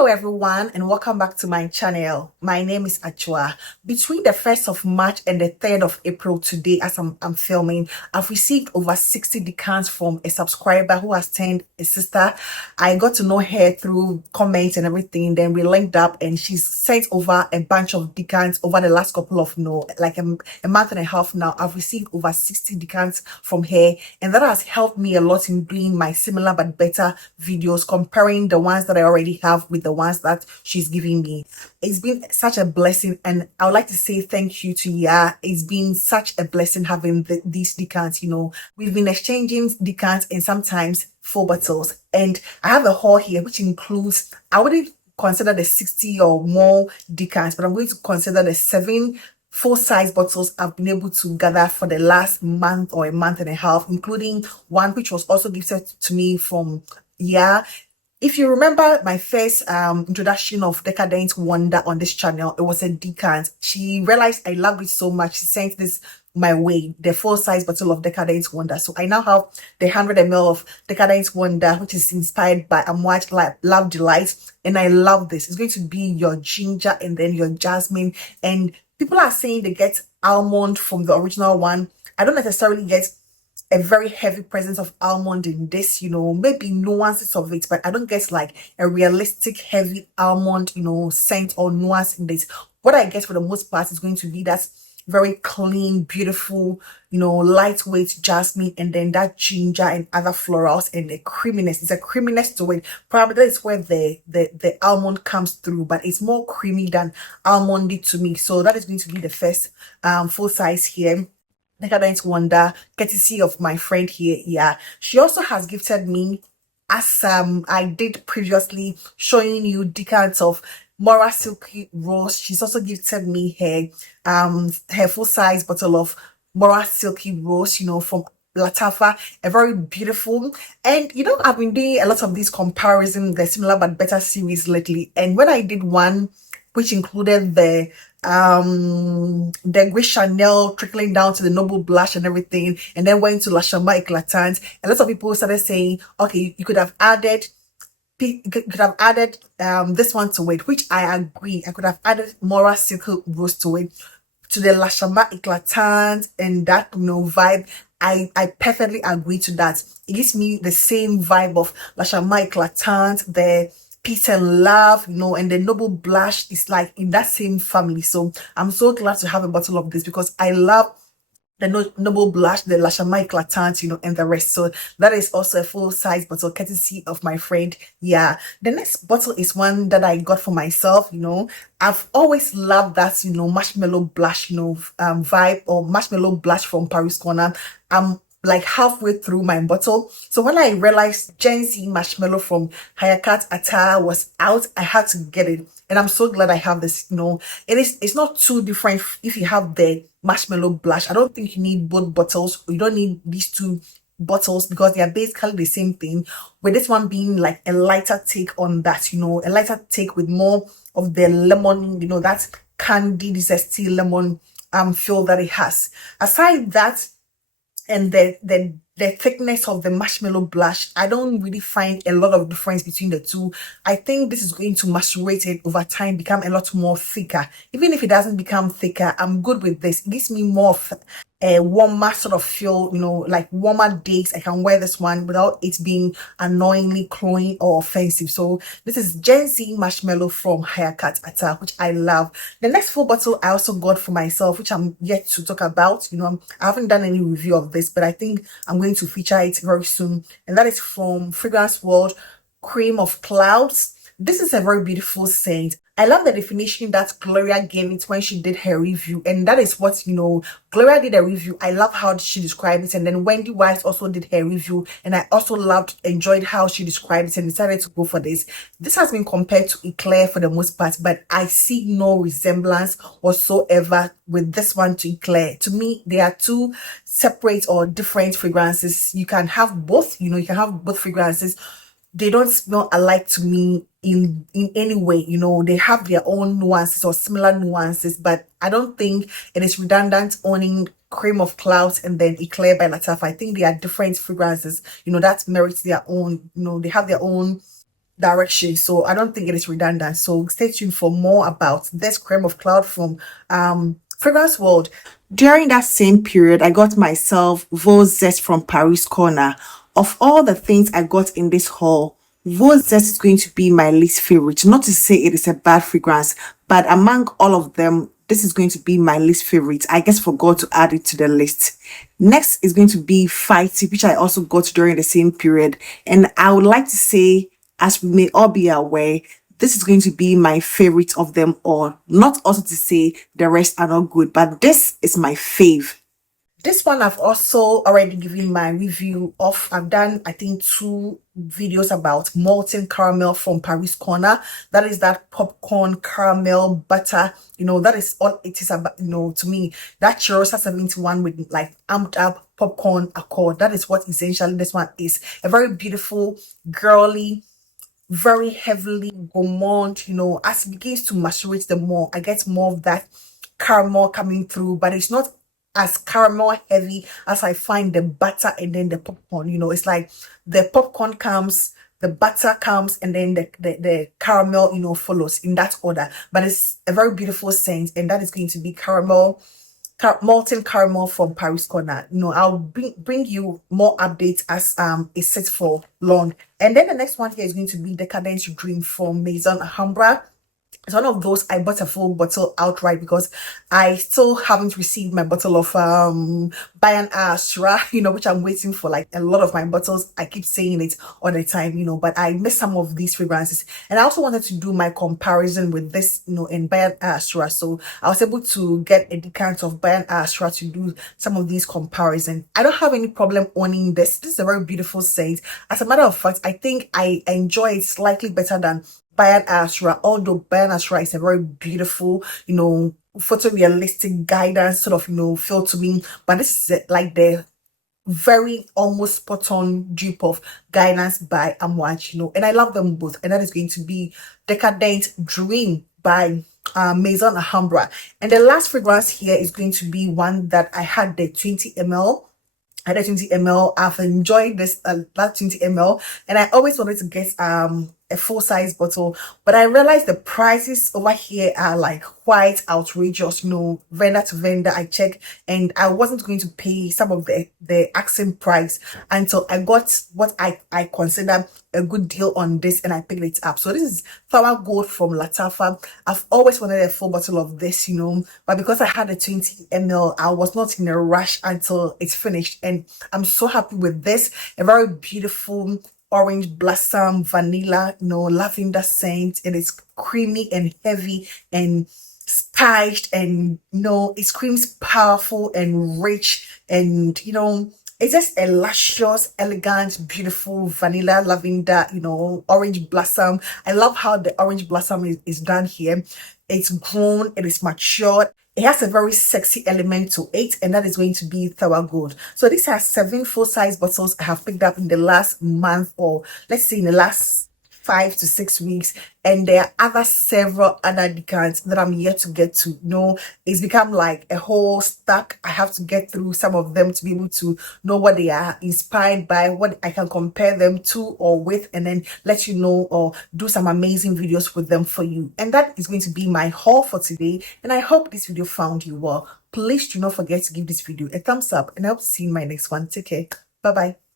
Hello everyone and welcome back to my channel. My name is Achua. Between the 1st of March and the 3rd of April today as I'm filming, I've received over 60 decants from a subscriber who has turned a sister. I got to know her through comments and everything. Then we linked up and she's sent over a bunch of decants over the last couple of, like a month and a half now. I've received over 60 decants from her and that has helped me a lot in doing my similar but better videos, comparing the ones that I already have with the ones that she's giving me. It's been such a blessing and I would like to say thank you to Ya. It's been such a blessing having these decants. We've been exchanging decants and sometimes full bottles, and I have a haul here which includes, I wouldn't consider the 60 or more decants, but I'm going to consider the 7 full-size bottles I've been able to gather for the last month or a month and a half, including one which was also gifted to me from Ya. If you remember my first introduction of Decadence Wonder on this channel, it was a decant. She realized I loved it so much, she sent this my way, the full-size bottle of Decadence Wonder. So I now have the 100 ml of Decadence Wonder, which is inspired by Amwaj Love Delight, and I love this. It's going to be your ginger and then your jasmine, and people are saying they get almond from the original one. I don't necessarily get a very heavy presence of almond in this, maybe nuances of it, but I don't get like a realistic heavy almond, scent or nuance in this. What I get for the most part is going to be that very clean, beautiful, lightweight jasmine, and then that ginger and other florals and the creaminess. It's a creaminess to it. Probably that is where the almond comes through, but it's more creamy than almondy to me. So that is going to be the first full size here. Decadent Wonder, courtesy of my friend here. Yeah, she also has gifted me, as I did previously, showing you decants of Mohra Silky Rose. She's also gifted me her full-size bottle of Mohra Silky Rose, from Latafa, a very beautiful. And I've been doing a lot of these comparisons, the similar but better series lately, and when I did one which included the Gris Chanel trickling down to the Noble Blush and everything, and then went to La Chambre Eclatante, a lot of people started saying, okay, you could have added this one to it, which I agree. I could have added Mohra Silky Rose to it, to the La Chambre Eclatante and that vibe. I perfectly agree to that. It gives me the same vibe of La Chambre Eclatante, the Peace and Love, and the Noble Blush is like in that same family. So I'm so glad to have a bottle of this because I love the Noble Blush, the La Chambre Eclatante, and the rest. So that is also a full-size bottle, courtesy of my friend. Yeah, the next bottle is one that I got for myself. I've always loved that, marshmallow blush, vibe, or marshmallow blush from Paris Corner. I'm like halfway through my bottle, so when I realized Gen Z marshmallow from Hayakat Attire was out, I had to get it, and I'm so glad I have this. It's not too different if you have the marshmallow blush. I don't think you need both bottles. You don't need these two bottles because they are basically the same thing, with this one being like a lighter take on that, a lighter take with more of the lemon, that candied zesty lemon feel that it has. Aside that, and the thickness of the marshmallow blush, I don't really find a lot of difference between the two. I think this is going to macerate it over time, become a lot more thicker. Even if it doesn't become thicker, I'm good with this. It gives me more of a warmer sort of feel, like warmer days. I can wear this one without it being annoyingly cloying or offensive. So this is Gen Z Marshmallow from Haircut Attack, which I love. The next full bottle I also got for myself, which I'm yet to talk about. I haven't done any review of this, but I think I'm going to feature it very soon. And that is from Fragrance World, Cream of Clouds. This is a very beautiful scent. I love the definition that Gloria gave it when she did her review, and that is what, Gloria did a review. I love how she described it, and then Wendy Wise also did her review, and I also enjoyed how she described it and decided to go for this. This has been compared to Eclair for the most part, but I see no resemblance whatsoever with this one to Eclair. To me, they are two separate or different fragrances. You can have both, you can have both fragrances. They don't smell alike to me in any way. They have their own nuances or similar nuances, but I don't think it is redundant owning Cream of Clouds and then Eclair by Lattafa. I think they are different fragrances, that merits their own, they have their own direction, so I don't think it is redundant. So stay tuned for more about this cream of cloud from Fragrance World. During that same period, I got myself Voux Zest from Paris Corner. Of all the things I got in this haul, Voux Zest is going to be my least favorite. Not to say it is a bad fragrance, but among all of them, this is going to be my least favorite. I just forgot to add it to the list. Next is going to be Fighty, which I also got during the same period. And I would like to say, as we may all be aware, this is going to be my favorite of them all. Not also to say the rest are not good, but this is my fave. This one I've also already given my review of. I've done, I think, 2 videos about Molten Caramel from Paris Corner. That is that popcorn caramel butter. That is all it is about, to me. That Chirosa 71 with like amped up popcorn accord. That is what essentially this one is. A very beautiful, girly, very heavily gourmand. As it begins to macerate the more, I get more of that caramel coming through, but it's not as caramel heavy as I find the butter and then the popcorn. It's like the popcorn comes, the butter comes, and then the caramel, follows in that order. But it's a very beautiful scent, and that is going to be Molten Caramel from Paris Corner. I'll bring you more updates as it sits for long. And then the next one here is going to be Decadent Dream from Maison Alhambra. It's one of those I bought a full bottle outright because I still haven't received my bottle of Bayan Ashra, which I'm waiting for. Like a lot of my bottles, I keep saying it all the time, but I miss some of these fragrances. And I also wanted to do my comparison with this, in Bayan Ashra. So I was able to get a decant of Bayan Ashra to do some of these comparisons. I don't have any problem owning this. This is a very beautiful scent. As a matter of fact, I think I enjoy it slightly better than Bayan Ashra, although Bayan Ashra is a very beautiful, photorealistic guidance sort of, feel to me. But this is like the very almost spot on dupe of Guidance by Amouage, and I love them both. And that is going to be Decadent Dream by Maison Alhambra. And the last fragrance here is going to be one that I had, the 20 ml. I had a 20 ml. I've enjoyed this that 20 ml, and I always wanted to get a full-size bottle, but I realized the prices over here are like quite outrageous. Vendor to vendor, I checked, and I wasn't going to pay some of the asking price until I got what I consider a good deal on this, and I picked it up. So this is Tharwah Gold from Latafa. I've always wanted a full bottle of this, but because I had a 20 ml, I was not in a rush until it's finished, and I'm so happy with this. A very beautiful orange blossom, vanilla, lavender scent. It is creamy and heavy and spiced, and it screams powerful and rich, and it's just a luscious, elegant, beautiful vanilla, lavender, orange blossom. I love how the orange blossom is done here. It's grown, it is matured. It has a very sexy element to it, and that is going to be Tharwah Gold. So this has 7 full-size bottles I have picked up in the last month, or let's say in the last 5 to 6 weeks, and there are several other decants that I'm yet to get to. It's become like a whole stack. I have to get through some of them to be able to know what they are inspired by, what I can compare them to or with, and then let you know or do some amazing videos with them for you. And that is going to be my haul for today, and I hope this video found you well. Please do not forget to give this video a thumbs up, and I hope to see you in my next one. Take care. Bye bye.